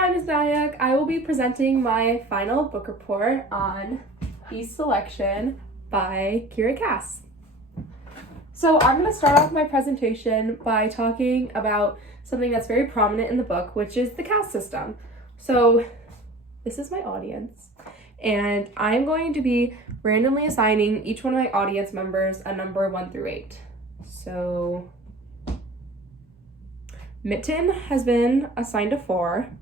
I'm Ms. Nayak. I will be presenting my final book report on East Selection by Kira Cass. So I'm going to start off my presentation by talking about something that's very prominent in the book, which is the caste system. So this is my audience, and I'm going to be randomly assigning each one of my audience members a number 1 through 8. So Mitten has been assigned a 4.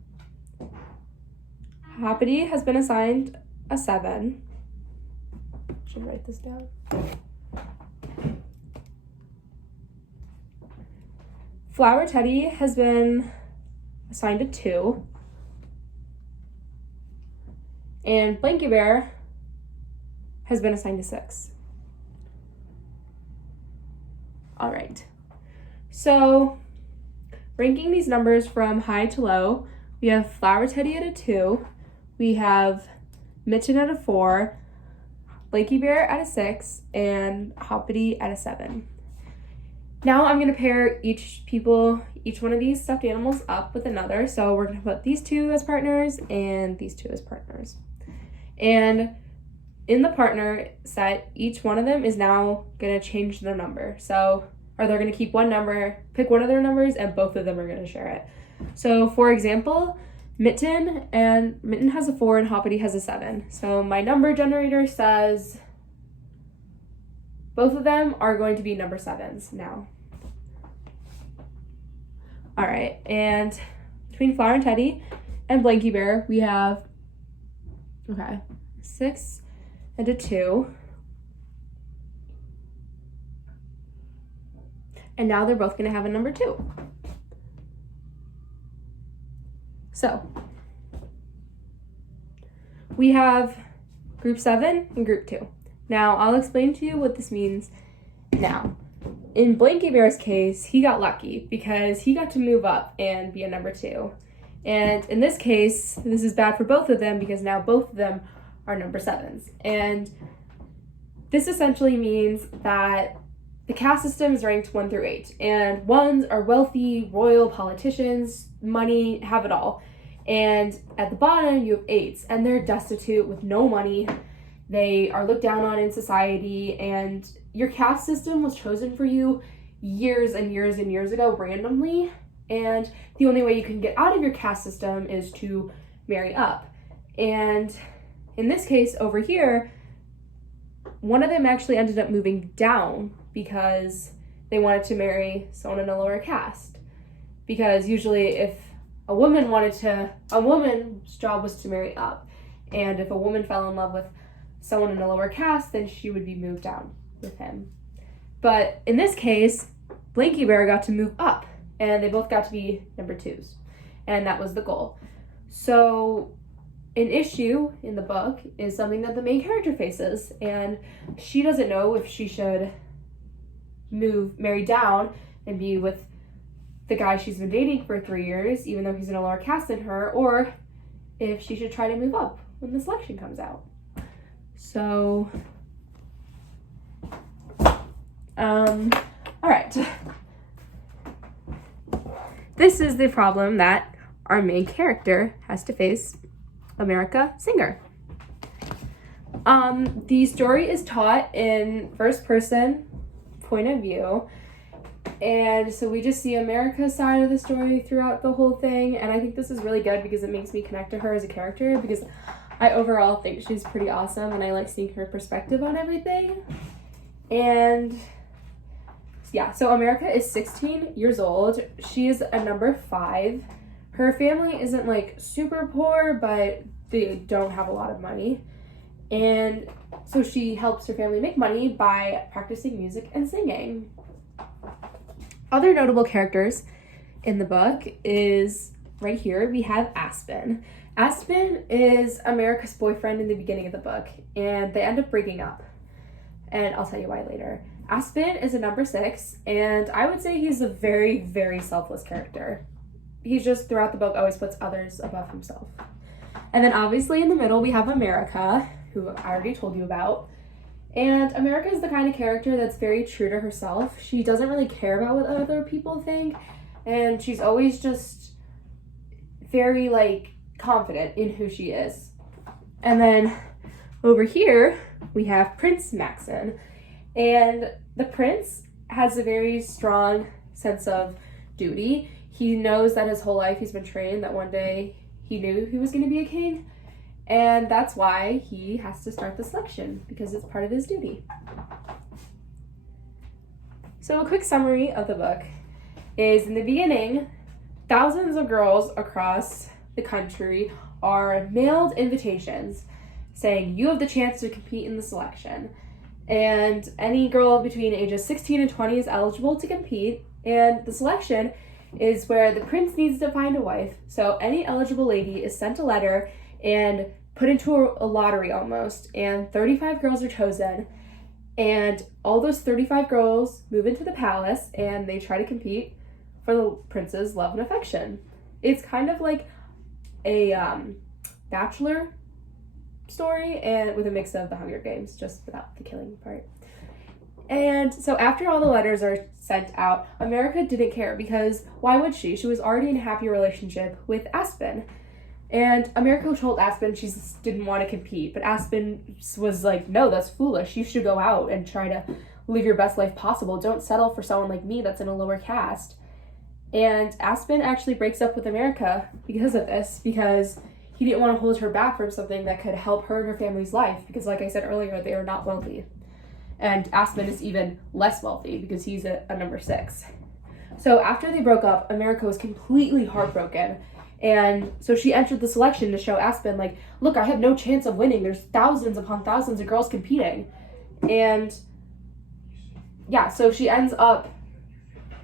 Hoppity has been assigned a 7. Should write this down. Flower Teddy has been assigned a 2. And Blanky Bear has been assigned a 6. All right. So ranking these numbers from high to low, we have Flower Teddy at a 2. We have Mitten at a 4, Blanky Bear at a 6, and Hoppity at a 7. Now I'm going to pair each one of these stuffed animals up with another. So we're going to put these 2 as partners and these 2 as partners. And in the partner set, each one of them is now going to change their number. Or they're going to keep one number, pick one of their numbers, and both of them are going to share it. So for example, Mitten has a 4 and Hoppity has a 7. So my number generator says both of them are going to be number 7s now. All right, and between Flower and Teddy and Blanky Bear, we have 6 and a 2. And now they're both going to have a number 2. So we have group 7 and group 2. Now I'll explain to you what this means now. In Blanky Bear's case, he got lucky because he got to move up and be a number 2. And in this case, this is bad for both of them because now both of them are number 7s. And this essentially means that the caste system is ranked 1 through 8, and 1s are wealthy, royal politicians, money, have it all. And at the bottom, you have 8s, and they're destitute with no money. They are looked down on in society, and your caste system was chosen for you years and years and years ago randomly, and the only way you can get out of your caste system is to marry up. And in this case over here, one of them actually ended up moving down because they wanted to marry someone in a lower caste. Because usually if a woman's job was to marry up. And if a woman fell in love with someone in a lower caste, then she would be moved down with him. But in this case, Blanky Bear got to move up, and they both got to be number 2s. And that was the goal. So an issue in the book is something that the main character faces, and she doesn't know if she should marry down and be with the guy she's been dating for 3 years, even though he's in a lower caste than her, or if she should try to move up when the selection comes out. So, all right. This is the problem that our main character has to face, America Singer. The story is taught in first person point of view, and so we just see America's side of the story throughout the whole thing, and I think this is really good because it makes me connect to her as a character, because I overall think she's pretty awesome and I like seeing her perspective on everything. And yeah, so America is 16 years old. She is a number 5. Her family isn't like super poor, but they don't have a lot of money. And so she helps her family make money by practicing music and singing. Other notable characters in the book is right here. We have Aspen. Aspen is America's boyfriend in the beginning of the book, and they end up breaking up. And I'll tell you why later. Aspen is a number 6, and I would say he's a very, very selfless character. He just, throughout the book, always puts others above himself. And then obviously in the middle, we have America, who I already told you about. And America is the kind of character that's very true to herself. She doesn't really care about what other people think, and she's always just very like confident in who she is. And then over here we have Prince Maxon, and the prince has a very strong sense of duty. He knows that his whole life he's been trained that one day he knew he was going to be a king, and that's why he has to start the selection, because it's part of his duty. So a quick summary of the book is, in the beginning, thousands of girls across the country are mailed invitations saying you have the chance to compete in the selection. And any girl between ages 16 and 20 is eligible to compete. And the selection is where the prince needs to find a wife. So any eligible lady is sent a letter and put into a lottery almost. And 35 girls are chosen. And all those 35 girls move into the palace and they try to compete for the prince's love and affection. It's kind of like a Bachelor story, and with a mix of the Hunger Games, just without the killing part. And so after all the letters are sent out, America didn't care, because why would she? She was already in a happy relationship with Aspen. And America told Aspen she didn't want to compete, but Aspen was like, no, that's foolish. You should go out and try to live your best life possible. Don't settle for someone like me that's in a lower caste. And Aspen actually breaks up with America because of this, because he didn't want to hold her back from something that could help her and her family's life, because like I said earlier, they are not wealthy. And Aspen is even less wealthy because he's a number 6. So after they broke up, America was completely heartbroken. And so she entered the selection to show Aspen, like, look, I have no chance of winning. There's thousands upon thousands of girls competing. And yeah, so she ends up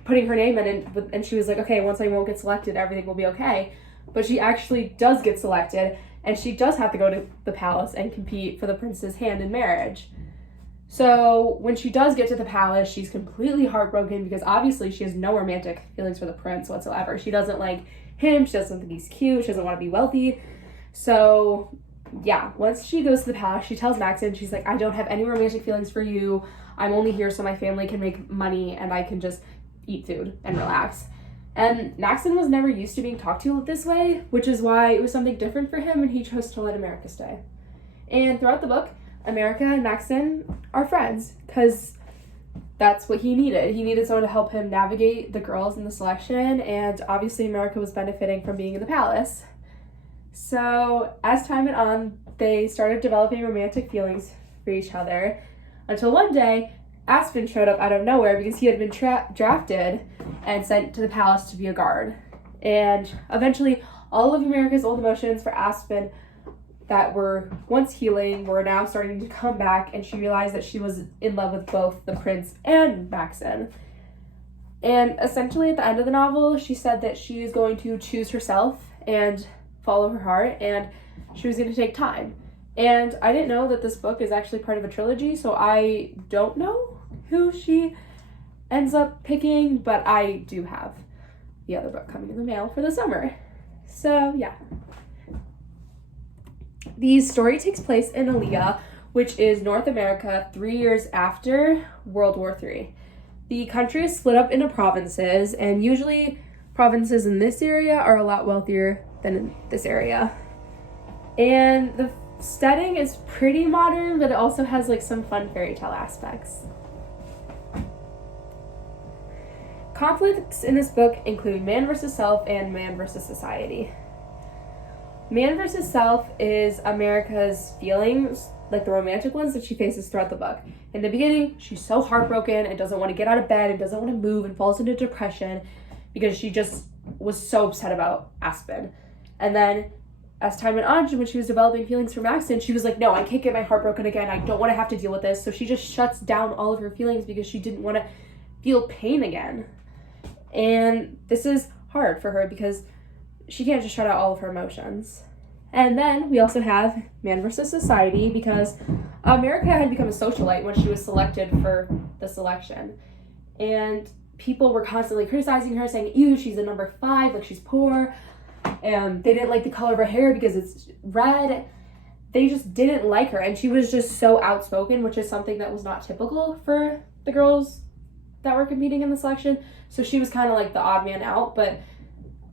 putting her name in, and she was like, okay, once I won't get selected, everything will be okay. But she actually does get selected, and she does have to go to the palace and compete for the prince's hand in marriage. So when she does get to the palace, she's completely heartbroken, because obviously she has no romantic feelings for the prince whatsoever. She doesn't like him, she doesn't think he's cute, she doesn't want to be wealthy. So yeah, once she goes to the palace, she tells Maxon, she's like, I don't have any romantic feelings for you. I'm only here so my family can make money and I can just eat food and relax. And Maxon was never used to being talked to this way, which is why it was something different for him, and he chose to let America stay. And throughout the book, America and Maxon are friends, because that's what he needed. He needed someone to help him navigate the girls in the selection, and obviously America was benefiting from being in the palace. So as time went on, they started developing romantic feelings for each other, until one day, Aspen showed up out of nowhere because he had been drafted and sent to the palace to be a guard. And eventually, all of America's old emotions for Aspen that were once healing were now starting to come back, and she realized that she was in love with both the prince and Maxon. And essentially, at the end of the novel, she said that she is going to choose herself and follow her heart, and she was going to take time. And I didn't know that this book is actually part of a trilogy, so I don't know who she ends up picking, but I do have the other book coming in the mail for the summer. So yeah. The story takes place in Aaliyah, which is North America 3 years after World War III. The country is split up into provinces, and usually provinces in this area are a lot wealthier than in this area. And the setting is pretty modern, but it also has like some fun fairy tale aspects. Conflicts in this book include man versus self and man versus society. Man versus self is America's feelings, like the romantic ones that she faces throughout the book. In the beginning, she's so heartbroken and doesn't want to get out of bed and doesn't want to move and falls into depression because she just was so upset about Aspen. And then as time went on, when she was developing feelings for Maxon, she was like, no, I can't get my heart broken again. I don't want to have to deal with this. So she just shuts down all of her feelings because she didn't want to feel pain again. And this is hard for her because she can't just shut out all of her emotions. And then we also have man versus society, because America had become a socialite when she was selected for the selection. And people were constantly criticizing her, saying, ew, she's a number 5, like she's poor. And they didn't like the color of her hair because it's red. They just didn't like her. And she was just so outspoken, which is something that was not typical for the girls that were competing in the selection. So she was kind of like the odd man out. But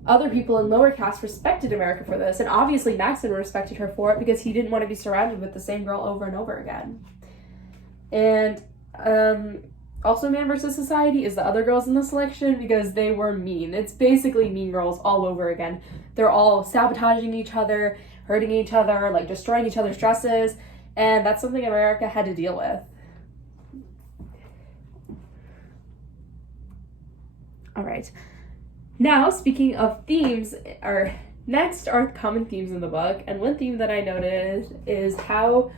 other people in lower castes respected America for this, and obviously Maxon respected her for it because he didn't want to be surrounded with the same girl over and over again. And also Man vs. Society is the other girls in the selection because they were mean. It's basically Mean Girls all over again. They're all sabotaging each other, hurting each other, like destroying each other's dresses, and that's something America had to deal with. All right. Now, speaking of themes, next are common themes in the book, and one theme that I noticed is how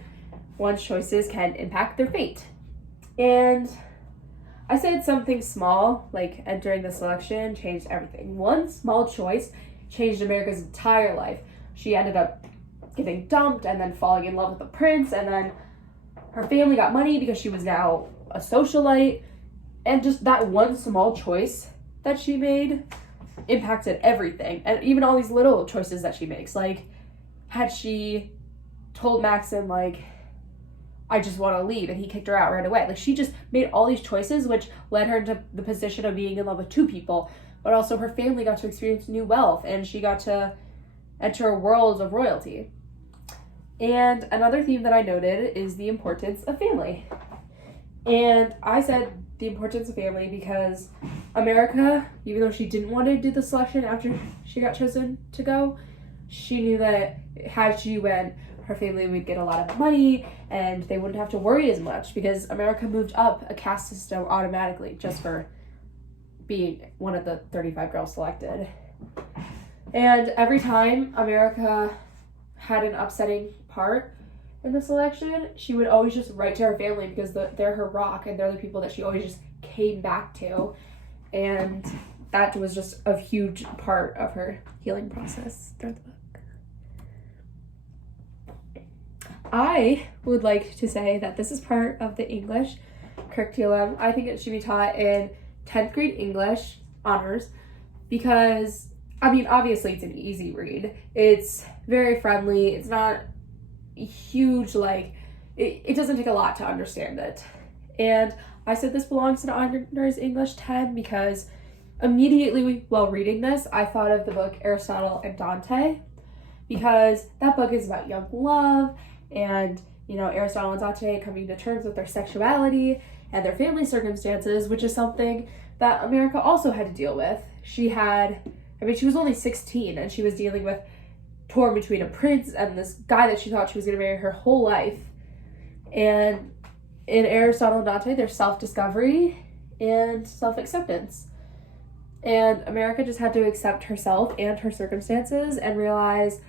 one's choices can impact their fate. And I said something small, like entering the selection, changed everything. One small choice changed America's entire life. She ended up getting dumped and then falling in love with the prince, and then her family got money because she was now a socialite. And just that one small choice that she made impacted everything, and even all these little choices that she makes. Like, had she told Maxon, like, I just want to leave, and he kicked her out right away. Like, she just made all these choices which led her into the position of being in love with two people, but also her family got to experience new wealth, and she got to enter a world of royalty. And another theme that I noted is the importance of family. And I said the importance of family because America, even though she didn't want to do the selection after she got chosen to go, she knew that had she went, her family would get a lot of money and they wouldn't have to worry as much because America moved up a caste system automatically just for being one of the 35 girls selected. And every time America had an upsetting part in the selection, she would always just write to her family because they're her rock and they're the people that she always just came back to. And that was just a huge part of her healing process throughout the book. I would like to say that this is part of the English curriculum. I think it should be taught in 10th grade English honors because, I mean, obviously it's an easy read. It's very friendly. It's not huge, like, it doesn't take a lot to understand it. And I said this belongs in honors English 10 because immediately while reading this, I thought of the book Aristotle and Dante because that book is about young love and, you know, Aristotle and Dante coming to terms with their sexuality and their family circumstances, which is something that America also had to deal with. She was only 16 and she was dealing with torn between a prince and this guy that she thought she was going to marry her whole life. And in Aristotle and Dante, there's self-discovery and self-acceptance. And America just had to accept herself and her circumstances and realize,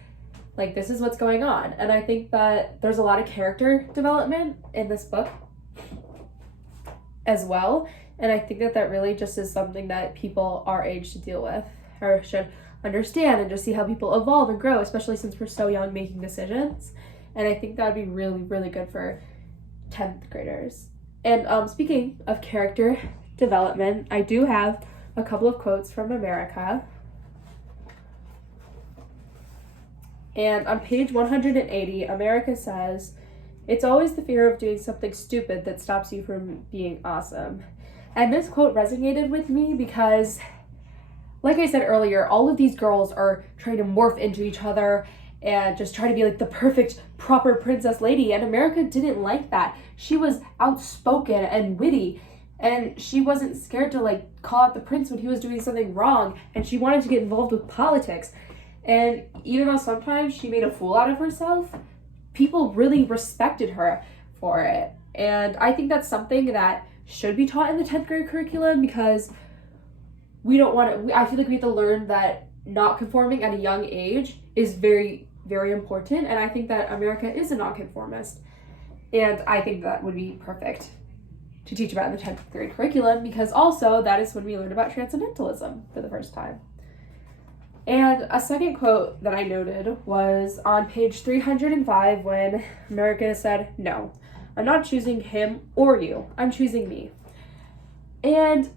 like, this is what's going on. And I think that there's a lot of character development in this book as well. And I think that really just is something that people our age should deal with or should understand and just see how people evolve and grow, especially since we're so young making decisions. And I think that would be really, really good for 10th graders. And speaking of character development, I do have a couple of quotes from America. And on page 180, America says, "It's always the fear of doing something stupid that stops you from being awesome." And this quote resonated with me because, like I said earlier, all of these girls are trying to morph into each other and just try to be like the perfect, proper princess lady. And America didn't like that. She was outspoken and witty. And she wasn't scared to like call out the prince when he was doing something wrong. And she wanted to get involved with politics. And even though sometimes she made a fool out of herself, people really respected her for it. And I think that's something that should be taught in the 10th grade curriculum because we don't want to, I feel like we have to learn that not conforming at a young age is very, very important. And I think that America is a nonconformist. And I think that would be perfect to teach about in the 10th grade curriculum because also that is when we learned about transcendentalism for the first time. And a second quote that I noted was on page 305 when America said, "No, I'm not choosing him or you. I'm choosing me." And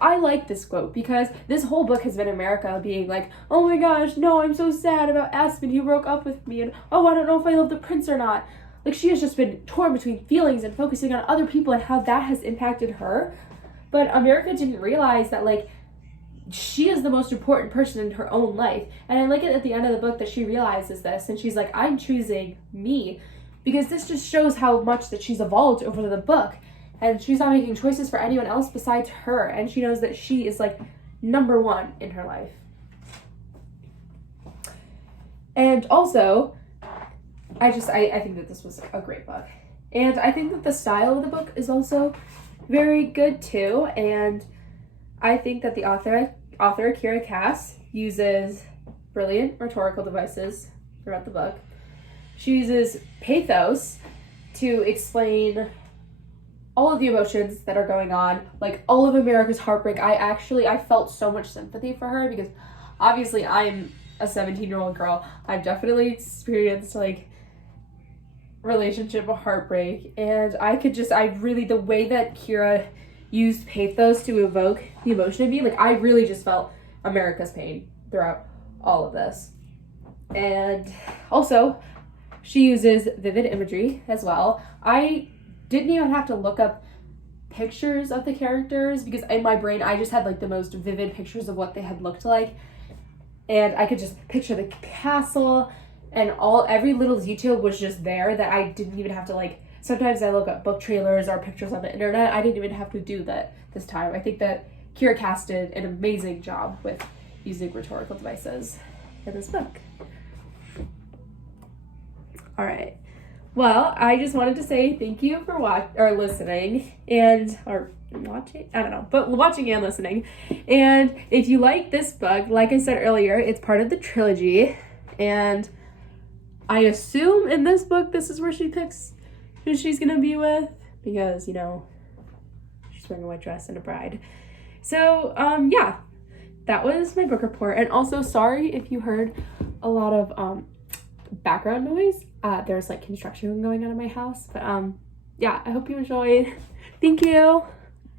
I like this quote because this whole book has been America being like, "Oh my gosh, no, I'm so sad about Aspen. He broke up with me. And oh, I don't know if I love the prince or not." Like, she has just been torn between feelings and focusing on other people and how that has impacted her. But America didn't realize that, like, she is the most important person in her own life. And I like it at the end of the book that she realizes this, and she's like, I'm choosing me, because this just shows how much that she's evolved over the book, and she's not making choices for anyone else besides her, and she knows that she is like number one in her life. And also, I think that this was a great book, and I think that the style of the book is also very good too, and I think that the author Kira Cass uses brilliant rhetorical devices throughout the book. She uses pathos to explain all of the emotions that are going on, like all of America's heartbreak. I felt so much sympathy for her, because obviously I'm a 17-year-old girl. I've definitely experienced like relationship heartbreak, and the way that Kira used pathos to evoke the emotion in me, like I really just felt America's pain throughout all of this. And also, she uses vivid imagery as well. I didn't even have to look up pictures of the characters, because in my brain I just had like the most vivid pictures of what they had looked like, and I could just picture the castle, and every little detail was just there that I didn't even have to like. Sometimes I look up book trailers or pictures on the internet. I didn't even have to do that this time. I think that Kira Cass did an amazing job with using rhetorical devices in this book. All right. Well, I just wanted to say thank you for listening or watching. I don't know, but watching and listening. And if you like this book, like I said earlier, it's part of the trilogy, and I assume in this book this is where she picks who she's gonna be with, because she's wearing a white dress and a bride. So yeah, that was my book report. And also, sorry if you heard a lot of background noise. There's like construction going on in my house, but yeah, I hope you enjoyed. Thank you.